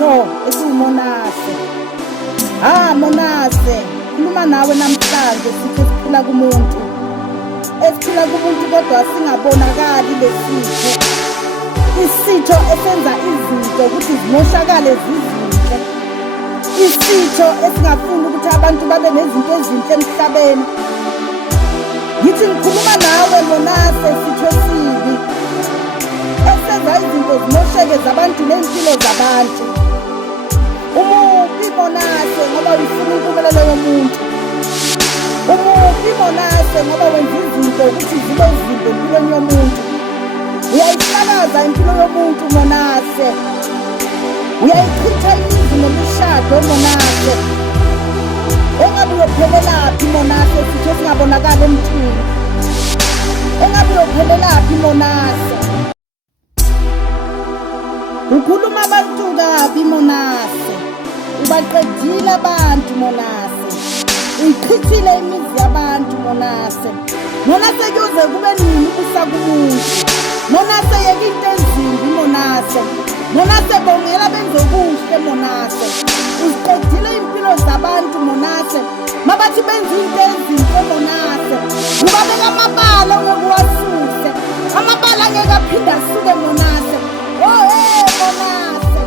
isitho esiwumonase. Monase, khuluma nawe namhlanje sithi esiphila kumuntu. Esiphila kumuntu kodwa singabonakali lesitho. Isitho esenza izinto ukuthi zimoshakale zizinhle. Isitho esingafuni ukuthi abantu babe nezinto ezinhle emhlabeni. Ngithi ngikhuluma nawe monase sitho esibi. Esenza izinto zimosheke zabantu nempilo zabantu. Umubi monase ngoba ufuna impumelelo yomuntu. Umubi monase ngoba wenza izinto ukuthi zibe zimbi empilweni yomuntu. Uyayihlakaza impilo yomuntu monase. Uyayichitha imizi nemishado monase. Engabe uyophelelaphi monase sitho singabonakali emthini. Engabe uyophelelaphi monase. Ukhuluma abantu kabi monase. Ubaqedile abantu monase. Uyichithile imizi yabantu monase. Monase kuze kube nini ukusa kumuntu. Monase yeke into ezimbi monase. Monase bongela benze okuhle monase. Uziqedile impilo zabantu monase. Mabathi benze into ezinhle monase. Ubabeka amabala ngokuwasuse. Amabala angeke aphinde asuke monase. Monase.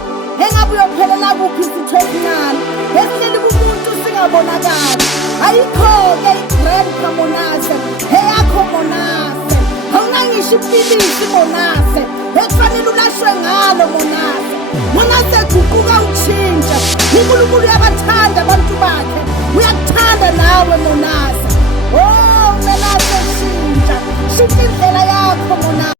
Engabe uyophelela kuphi isitho esincane. Esihleli kumuntu singabonakali. Ayikho-ke i-grandpa monase. Eyakho monase. Awunangisho ipilisi monase. Ekufanele ulashwe ngalo monase. Monase guquka utshintsha. uNkulunkulu uyabathanda abantu bakhe. Uyakuthanda nawe monase. Monase shintsha. Shintsha indlela yakho monase.